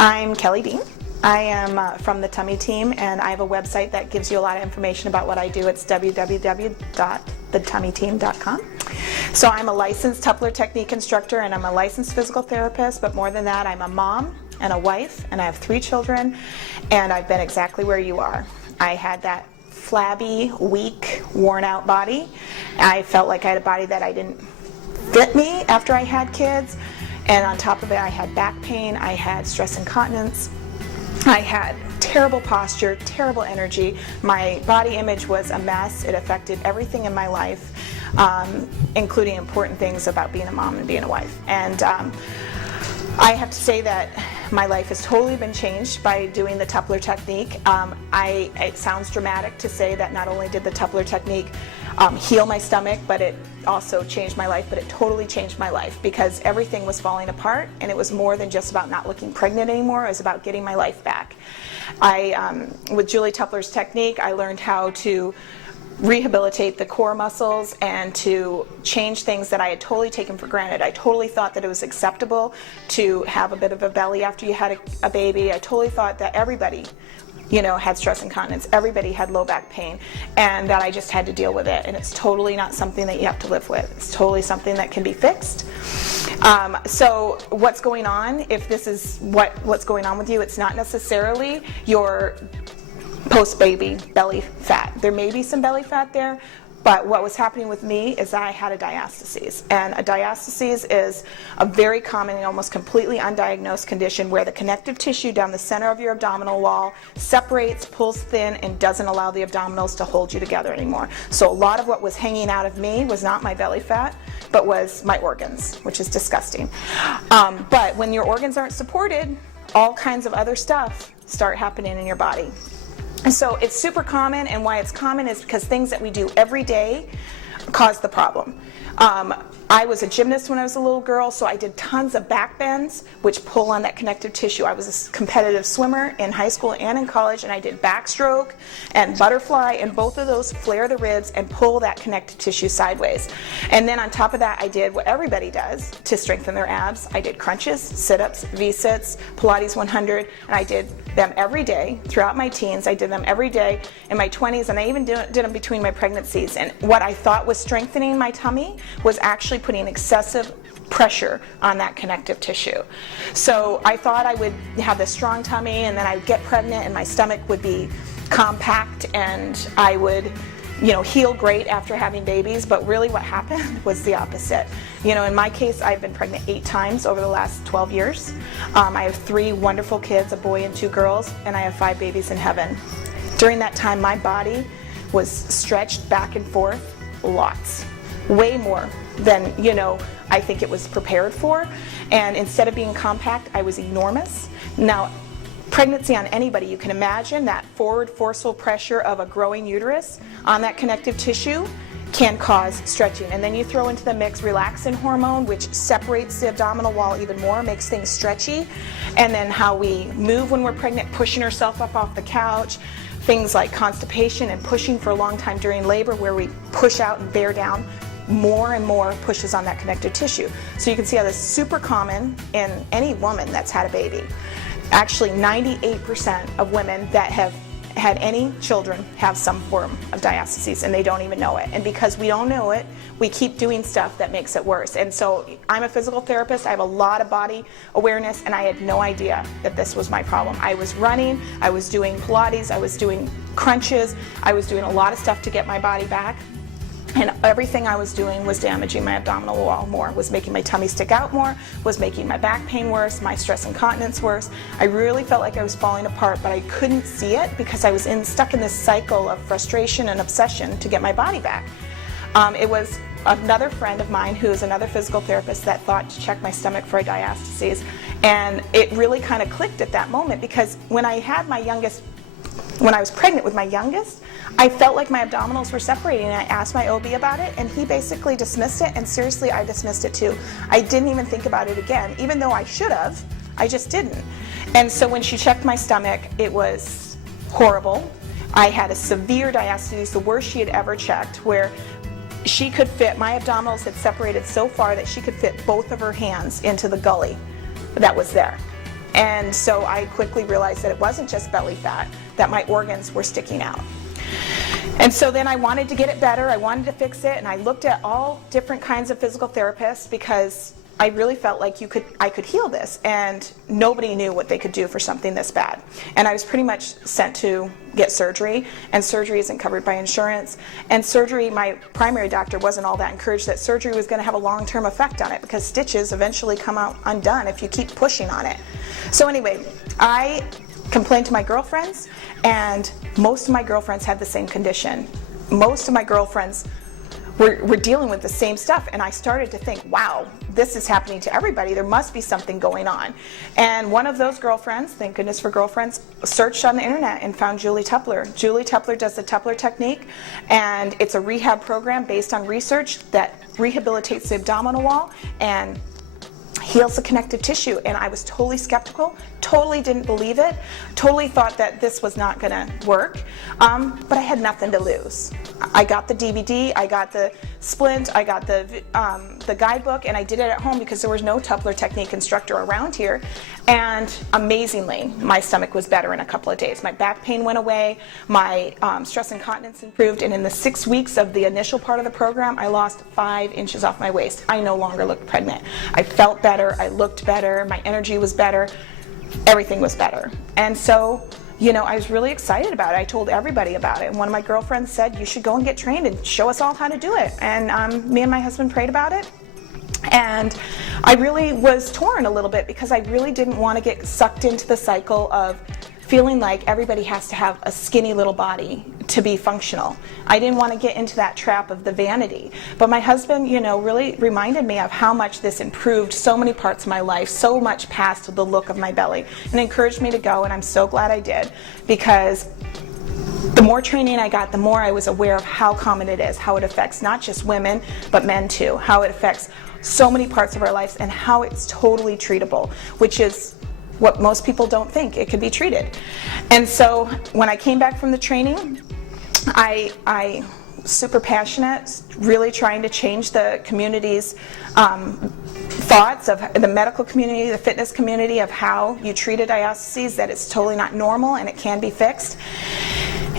I'm Kelly Dean. I am from the Tummy Team, and I have a website that gives you a lot of information about what I do. It's www.thetummyteam.com. So I'm a licensed Tupler Technique instructor, and I'm a licensed physical therapist, but more than that, I'm a mom and a wife, and I have 3 children, and I've been exactly where you are. I had that flabby, weak, worn-out body. I felt like I had a body that didn't fit me after I had kids, and on top of it, I had back pain, I had stress incontinence, I had terrible posture, terrible energy. My body image was a mess. It affected everything in my life, including important things about being a mom and being a wife. And I have to say that my life has totally been changed by doing the Tupler Technique. It sounds dramatic to say that not only did the Tupler Technique heal my stomach, but it also changed my life, but it totally changed my life because everything was falling apart, and it was more than just about not looking pregnant anymore. It was about getting my life back. With Julie Tupler's technique, I learned how to rehabilitate the core muscles and to change things that I had totally taken for granted. I totally thought that it was acceptable to have a bit of a belly after you had a baby. I totally thought that everybody, had stress incontinence, everybody had low back pain, and that I just had to deal with it. And it's totally not something that you have to live with. It's totally something that can be fixed. So what's going on, if this is what's going on with you, it's not necessarily your post-baby belly fat. There may be some belly fat there, but what was happening with me is that I had a diastasis. And a diastasis is a very common and almost completely undiagnosed condition where the connective tissue down the center of your abdominal wall separates, pulls thin, and doesn't allow the abdominals to hold you together anymore. So a lot of what was hanging out of me was not my belly fat, but was my organs, which is disgusting. But when your organs aren't supported, all kinds of other stuff start happening in your body. And so it's super common, and why it's common is because things that we do every day cause the problem. I was a gymnast when I was a little girl, so I did tons of back bends, which pull on that connective tissue. I was a competitive swimmer in high school and in college, and I did backstroke and butterfly, and both of those flare the ribs and pull that connective tissue sideways. And then on top of that, I did what everybody does to strengthen their abs. I did crunches, sit-ups, V-sits, Pilates 100, and I did them every day throughout my teens. I did them every day in my 20s, and I even did them between my pregnancies. And what I thought was strengthening my tummy was actually putting excessive pressure on that connective tissue. So I thought I would have this strong tummy, and then I'd get pregnant and my stomach would be compact, and I would heal great after having babies. But really what happened was the opposite. In my case, I've been pregnant 8 times over the last 12 years. I have 3 wonderful kids, a boy and 2 girls, and I have 5 babies in heaven. During that time, my body was stretched back and forth lots, way more than I think it was prepared for. And instead of being compact, I was enormous. Now, pregnancy on anybody, you can imagine that forward forceful pressure of a growing uterus on that connective tissue can cause stretching. And then you throw into the mix relaxin hormone, which separates the abdominal wall even more, makes things stretchy. And then how we move when we're pregnant, pushing ourselves up off the couch, things like constipation and pushing for a long time during labor, where we push out and bear down, more and more pushes on that connective tissue. So you can see how this is super common in any woman that's had a baby. Actually, 98% of women that have had any children have some form of diastasis, and they don't even know it. And because we don't know it, we keep doing stuff that makes it worse. And so I'm a physical therapist. I have a lot of body awareness, and I had no idea that this was my problem. I was running, I was doing Pilates, I was doing crunches, I was doing a lot of stuff to get my body back. And everything I was doing was damaging my abdominal wall more, was making my tummy stick out more, was making my back pain worse, my stress incontinence worse. I really felt like I was falling apart, but I couldn't see it because I was stuck in this cycle of frustration and obsession to get my body back. It was another friend of mine who is another physical therapist that thought to check my stomach for a diastasis. And it really kind of clicked at that moment, because when I was pregnant with my youngest, I felt like my abdominals were separating, and I asked my OB about it, and he basically dismissed it, and seriously, I dismissed it too. I didn't even think about it again, even though I should have. I just didn't. And so when she checked my stomach, it was horrible. I had a severe diastasis, the worst she had ever checked, where she could fit, my abdominals had separated so far that she could fit both of her hands into the gully that was there. And so I quickly realized that it wasn't just belly fat, that my organs were sticking out. And so then I wanted to get it better, I wanted to fix it, and I looked at all different kinds of physical therapists because I really felt like I could heal this, and nobody knew what they could do for something this bad. And I was pretty much sent to get surgery, and surgery isn't covered by insurance. And surgery, my primary doctor wasn't all that encouraged that surgery was going to have a long-term effect on it, because stitches eventually come out undone if you keep pushing on it. So anyway, I complained to my girlfriends, and most of my girlfriends had the same condition. Most of my girlfriends were dealing with the same stuff, and I started to think, wow, this is happening to everybody. There must be something going on. And one of those girlfriends, thank goodness for girlfriends, searched on the internet and found Julie Tupler. Julie Tupler does the Tupler Technique, and it's a rehab program based on research that rehabilitates the abdominal wall and heals the connective tissue. And I was totally skeptical, totally didn't believe it, totally thought that this was not going to work, but I had nothing to lose. I got the DVD, I got the splint, I got the guidebook, and I did it at home because there was no Tupler Technique instructor around here. And amazingly, my stomach was better in a couple of days. My back pain went away, my stress incontinence improved, and in the 6 weeks of the initial part of the program, I lost 5 inches off my waist. I no longer looked pregnant. I felt better, I looked better, my energy was better, everything was better. And so, you know, I was really excited about it. I told everybody about it. And one of my girlfriends said, you should go and get trained and show us all how to do it. And me and my husband prayed about it. And I really was torn a little bit because I really didn't want to get sucked into the cycle of feeling like everybody has to have a skinny little body to be functional. I didn't want to get into that trap of the vanity. But my husband, you know, really reminded me of how much this improved so many parts of my life, so much past the look of my belly, and encouraged me to go, and I'm so glad I did, because the more training I got, the more I was aware of how common it is, how it affects not just women, but men too, how it affects so many parts of our lives, and how it's totally treatable, which is what most people don't think. It could be treated. And so when I came back from the training, I super passionate, really trying to change the community's thoughts of the medical community, the fitness community, of how you treat a diastasis, that it's totally not normal and it can be fixed.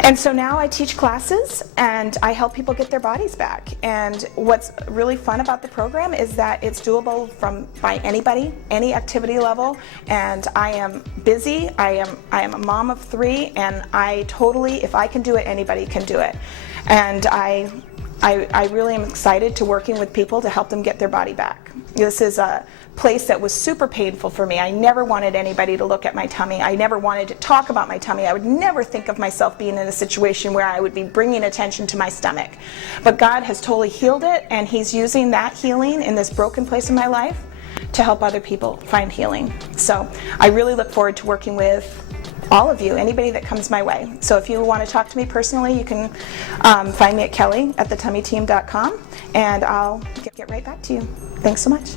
And so now I teach classes and I help people get their bodies back. And what's really fun about the program is that it's doable by anybody, any activity level. And I am busy. I am a mom of 3, and I totally, if I can do it, anybody can do it. And I really am excited to working with people to help them get their body back. This is a place that was super painful for me. I never wanted anybody to look at my tummy. I never wanted to talk about my tummy. I would never think of myself being in a situation where I would be bringing attention to my stomach. But God has totally healed it, and He's using that healing in this broken place in my life to help other people find healing. So I really look forward to working with all of you, anybody that comes my way. So if you want to talk to me personally, you can find me at Kelly@thetummyteam.com, and I'll get right back to you. Thanks so much.